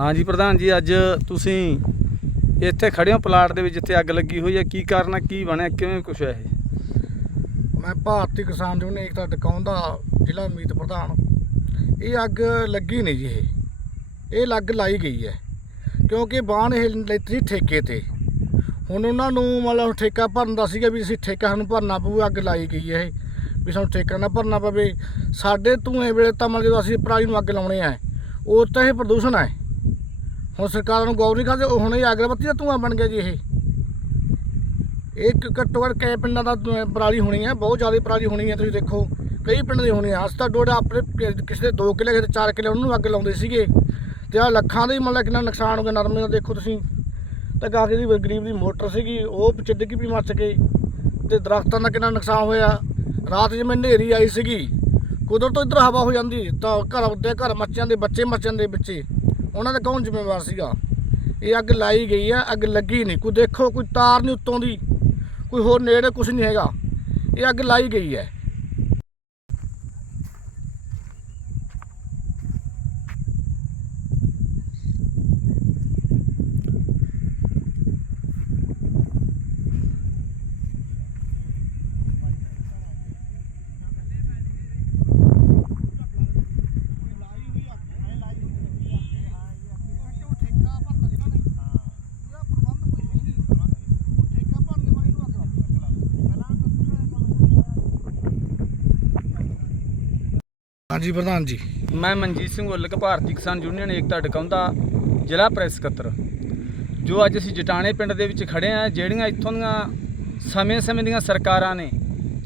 ਹਾਂਜੀ ਪ੍ਰਧਾਨ ਜੀ, ਅੱਜ ਤੁਸੀਂ ਇੱਥੇ ਖੜੇ ਹੋ ਪਲਾਟ ਦੇ ਵਿੱਚ ਜਿੱਥੇ ਅੱਗ ਲੱਗੀ ਹੋਈ ਹੈ। ਕੀ ਕਾਰਨ ਹੈ? ਕੀ ਬਣਿਆ? ਕਿਵੇਂ ਕੁਛ ਹੈ ਇਹ? ਮੈਂ ਭਾਰਤੀ ਕਿਸਾਨ ਯੂਨੀਅਨ ਏਕਤਾ ਟਿਕਾਉਣ ਦਾ ਜ਼ਿਲ੍ਹਾ ਮੀਤ ਪ੍ਰਧਾਨ। ਇਹ ਅੱਗ ਲੱਗੀ ਨਹੀਂ ਜੀ ਇਹ। ਇਹ ਲੱਗ ਲਾਈ ਗਈ ਹੈ। ਕਿਉਂਕਿ ਬਾਣ ਇਹ ਲੈਤੀ ਠੇਕੇ ਤੇ। ਹੁਣ ਉਹਨਾਂ ਨੂੰ ਮਤਲਬ ਠੇਕਾ ਭਰਨ ਦਾ ਸੀਗਾ ਵੀ ਅਸੀਂ ਠੇਕਾ ਸਾਨੂੰ ਭਰਨਾ ਪਊ, ਅੱਗ ਲਾਈ ਗਈ ਹੈ ਇਹ। ਵੀ ਸਾਨੂੰ ਠੇਕਾ ਨਾ ਭਰਨਾ ਪਵੇ। ਸਾਡੇ ਧੂਏ ਵੇਲੇ ਤਾਂ ਮਤਲਬ ਜਦੋਂ ਅਸੀਂ ਪਰਾਲੀ ਨੂੰ ਅੱਗ ਲਾਉਣੇ ਆ ਉਹ ਤਾਂ ਇਹ ਪ੍ਰਦੂਸ਼ਣ ਹੈ। ਹੁਣ ਸਰਕਾਰਾਂ ਨੂੰ ਗੌਰ ਨਹੀਂ ਕਰਦੇ ਉਹ ਹੁਣ ਇਹ ਅਗਰਬੱਤੀ ਦਾ ਧੂਆਂ ਬਣ ਗਿਆ ਜੀ ਇਹ। ਇਹ ਘੱਟੋ ਘੱਟ ਕਈ ਪਿੰਡਾਂ ਦਾ ਪਰਾਲੀ ਹੋਣੀ ਹੈ ਬਹੁਤ ਜ਼ਿਆਦਾ ਪਰਾਲੀ ਹੋਣੀ ਹੈ ਤੁਸੀਂ ਦੇਖੋ। ਕਈ ਪਿੰਡ ਦੇ ਹੋਣੇ ਹੈ ਅਸ ਤਾਂ ਡੋੜਾ ਆਪਣੇ ਕਿਸੇ ਦੇ 2 ਕਿੱਲੇ, ਕਿਸੇ ਦੇ 4 ਕਿੱਲੇ, ਉਹਨੂੰ ਅੱਗ ਲਾਉਂਦੇ ਸੀਗੇ। ਤੇ ਆ ਲੱਖਾਂ ਦੇ ਮਤਲਬ ਕਿੰਨਾ ਨੁਕਸਾਨ ਹੋ ਗਿਆ, ਨਰਮੇ ਦਾ ਦੇਖੋ ਤੁਸੀਂ। ਤਾਂ ਕਾਕੇ ਦੀ ਗਰੀਬ ਦੀ ਮੋਟਰ ਸੀਗੀ, ਉਹ ਪਿੱਛੇ ਵੀ ਮੱਚ ਗਈ ਤੇ ਦਰਖਤਾਂ ਦਾ ਕਿੰਨਾ ਨੁਕਸਾਨ ਹੋਇਆ। ਰਾਤ ਜਿਵੇਂ ਹਨੇਰੀ ਆਈ ਸੀਗੀ, ਕੁਦਰਤ ਤੋਂ ਇੱਧਰ ਹਵਾ ਹੋ ਜਾਂਦੀ, ਤਾਂ ਘਰ ਉੱਤੇ ਘਰ ਮੱਚਿਆਂ ਦੇ, ਬੱਚੇ ਮੱਚਣ ਦੇ ਬੱਚੇ ਉਹਨਾਂ ਦਾ ਕੌਣ ਜ਼ਿੰਮੇਵਾਰ ਸੀਗਾ? ਇਹ ਅੱਗ ਲਾਈ ਗਈ ਆ, ਅੱਗ ਲੱਗੀ ਨਹੀਂ। ਕੋਈ ਦੇਖੋ, ਕੋਈ ਤਾਰ ਨਹੀਂ ਉੱਤੋਂ ਦੀ। ਕੋਈ ਹੋਰ ਨੇੜੇ ਕੁਝ ਨਹੀਂ ਹੈਗਾ। ਇਹ ਅੱਗ ਲਾਈ ਗਈ ਹੈ। ਹਾਂਜੀ, ਪ੍ਰਧਾਨ ਜੀ। ਮੈਂ ਮਨਜੀਤ ਸਿੰਘ ਉਲਕ, ਭਾਰਤੀ ਕਿਸਾਨ ਯੂਨੀਅਨ ਏਕਤਾ ਡਕਾਉਂਦਾ ਜ਼ਿਲ੍ਹਾ ਪ੍ਰੈਸ ਸਕੱਤਰ। ਜੋ ਅੱਜ ਅਸੀਂ ਜਟਾਣੇ ਪਿੰਡ ਦੇ ਵਿੱਚ ਖੜੇ ਆ ਜਿਹੜੀਆਂ ਇੱਥੋਂ ਦੀਆਂ ਸਮੇਂ-ਸਮੇਂ ਦੀਆਂ ਸਰਕਾਰਾਂ ਨੇ,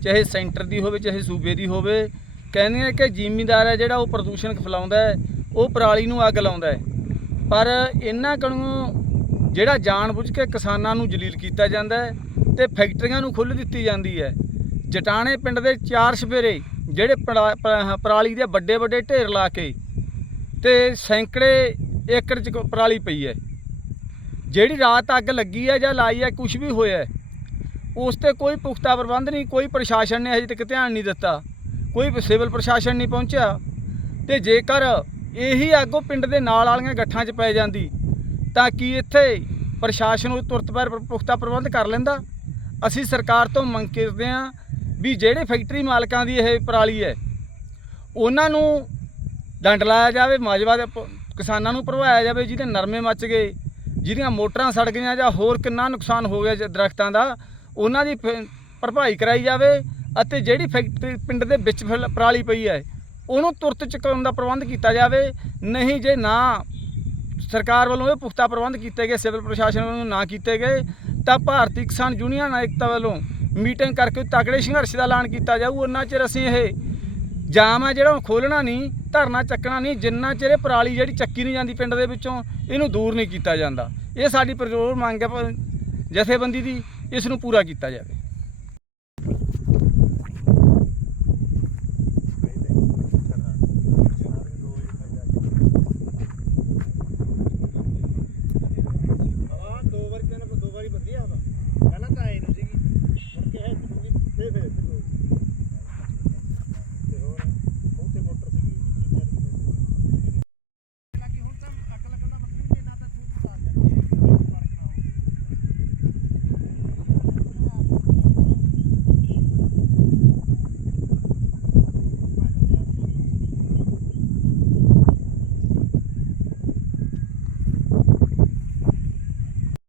ਚਾਹੇ ਸੈਂਟਰ ਦੀ ਹੋਵੇ, ਚਾਹੇ ਸੂਬੇ ਦੀ ਹੋਵੇ, ਕਹਿੰਦੀਆਂ ਕਿ ਜ਼ਿਮੀਂਦਾਰ ਹੈ ਜਿਹੜਾ ਉਹ ਪ੍ਰਦੂਸ਼ਣ ਫੈਲਾਉਂਦਾ ਹੈ, ਉਹ ਪਰਾਲੀ ਨੂੰ ਅੱਗ ਲਾਉਂਦਾ ਹੈ। ਪਰ ਇਹਨਾਂ ਕੋਲੋਂ ਜਿਹੜਾ ਜਾਣਬੁੱਝ ਕੇ ਕਿਸਾਨਾਂ ਨੂੰ ਜਲੀਲ ਕੀਤਾ ਜਾਂਦਾ ਹੈ ਤੇ ਫੈਕਟਰੀਆਂ ਨੂੰ ਖੁੱਲ੍ਹ ਦਿੱਤੀ ਜਾਂਦੀ ਹੈ। ਜਟਾਣੇ ਪਿੰਡ ਦੇ ਚਾਰ ਸਪੇਰੇ ਜਿਹੜੇ ਪਰਾ- ਪਰਾਲੀ ਦੇ ਵੱਡੇ ਵੱਡੇ ਢੇਰ ਲਾ ਕੇ ਤੇ ਸੈਂਕੜੇ ਏਕੜ ਚ ਪਰਾਲੀ ਪਈ ਹੈ ਜਿਹੜੀ ਰਾਤ ਅੱਗ ਲੱਗੀ ਹੈ ਜਾਂ ਲਾਈ ਹੈ ਕੁਝ ਵੀ ਹੋਇਆ ਉਸ ਤੇ ਕੋਈ ਪੁਖਤਾ ਪ੍ਰਬੰਧ ਨਹੀਂ, ਕੋਈ ਪ੍ਰਸ਼ਾਸਨ ਨੇ ਅਜੇ ਤੱਕ ਧਿਆਨ ਨਹੀਂ ਦਿੱਤਾ, ਕੋਈ ਸਿਵਲ ਪ੍ਰਸ਼ਾਸਨ ਨਹੀਂ ਪਹੁੰਚਿਆ। ਤੇ ਜੇਕਰ ਇਹੀ ਅੱਗ ਉਹ ਪਿੰਡ ਦੇ ਨਾਲ ਵਾਲੀਆਂ ਗੱਠਾਂ 'ਚ ਪੈ ਜਾਂਦੀ, ਤਾਂ ਕੀ ਇੱਥੇ ਪ੍ਰਸ਼ਾਸਨ ਉਹ ਤੁਰਤ ਪੈਰ ਪੁਖਤਾ ਪ੍ਰਬੰਧ ਕਰ ਲੈਂਦਾ? ਅਸੀਂ ਸਰਕਾਰ ਤੋਂ ਮੰਗ ਕਰਦੇ ਹਾਂ ਵੀ ਜਿਹੜੇ ਫੈਕਟਰੀ ਮਾਲਕਾਂ ਦੀ ਇਹ ਪਰਾਲੀ ਹੈ, ਉਹਨਾਂ ਨੂੰ ਡੰਡ ਲਾਇਆ ਜਾਵੇ, ਮਾਜਵਾ ਦੇ ਕਿਸਾਨਾਂ ਨੂੰ ਭਰਵਾਇਆ ਜਾਵੇ, ਜਿਹਦੇ ਨਰਮੇ ਮੱਚ ਗਏ, ਜਿਹਦੀਆਂ ਮੋਟਰਾਂ ਸੜ ਗਈਆਂ ਜਾਂ ਹੋਰ ਕਿੰਨਾ ਨੁਕਸਾਨ ਹੋ ਗਿਆ ਜ- ਦਰਖਤਾਂ ਦਾ, ਉਹਨਾਂ ਦੀ ਪ- ਭਰਪਾਈ ਕਰਾਈ ਜਾਵੇ ਅਤੇ ਜਿਹੜੀ ਫੈਕਟਰੀ ਪਿੰਡ ਦੇ ਵਿੱਚ ਫਿਲ- ਪਰਾਲੀ ਪਈ ਹੈ, ਉਹਨੂੰ ਤੁਰਤ ਚੁਕਾਉਣ ਦਾ ਪ੍ਰਬੰਧ ਕੀਤਾ ਜਾਵੇ, ਨਹੀਂ ਜੇ ਨਾ ਸਰਕਾਰ ਵੱਲੋਂ ਇਹ ਪੁਖਤਾ ਪ੍ਰਬੰਧ ਕੀਤੇ ਗਏ, ਸਿਵਲ ਪ੍ਰਸ਼ਾਸਨ ਵੱਲੋਂ ਨਾ ਕੀਤੇ ਗਏ, ਤਾਂ ਭਾਰਤੀ ਕਿਸਾਨ ਯੂਨੀਅਨ ਏਕਤਾ ਵੱਲੋਂ ਮੀਟਿੰਗ ਕਰਕੇ ਤਕੜੇ ਸੰਘਰਸ਼ ਦਾ ਐਲਾਨ ਕੀਤਾ ਜਾਊ, ਉਹਨਾਂ ਚਿਰ ਅਸੀਂ ਇਹ ਜਾਮ ਹੈ ਜਿਹੜਾ ਉਹ ਖੋਲਣਾ ਨਹੀਂ, ਧਰਨਾ ਚੱਕਣਾ ਨਹੀਂ, ਜਿੰਨਾ ਚਿਰ ਇਹ ਪਰਾਲੀ ਜਿਹੜੀ ਚੱਕੀ ਨਹੀਂ ਜਾਂਦੀ ਪਿੰਡ ਦੇ ਵਿੱਚੋਂ, ਇਹਨੂੰ ਦੂਰ ਨਹੀਂ ਕੀਤਾ ਜਾਂਦਾ। ਇਹ ਸਾਡੀ ਪ੍ਰਜੋਰ ਮੰਗ ਹੈ ਪ- ਜਥੇਬੰਦੀ ਦੀ ਇਸ ਨੂੰ ਪੂਰਾ ਕੀਤਾ ਜਾਵੇ।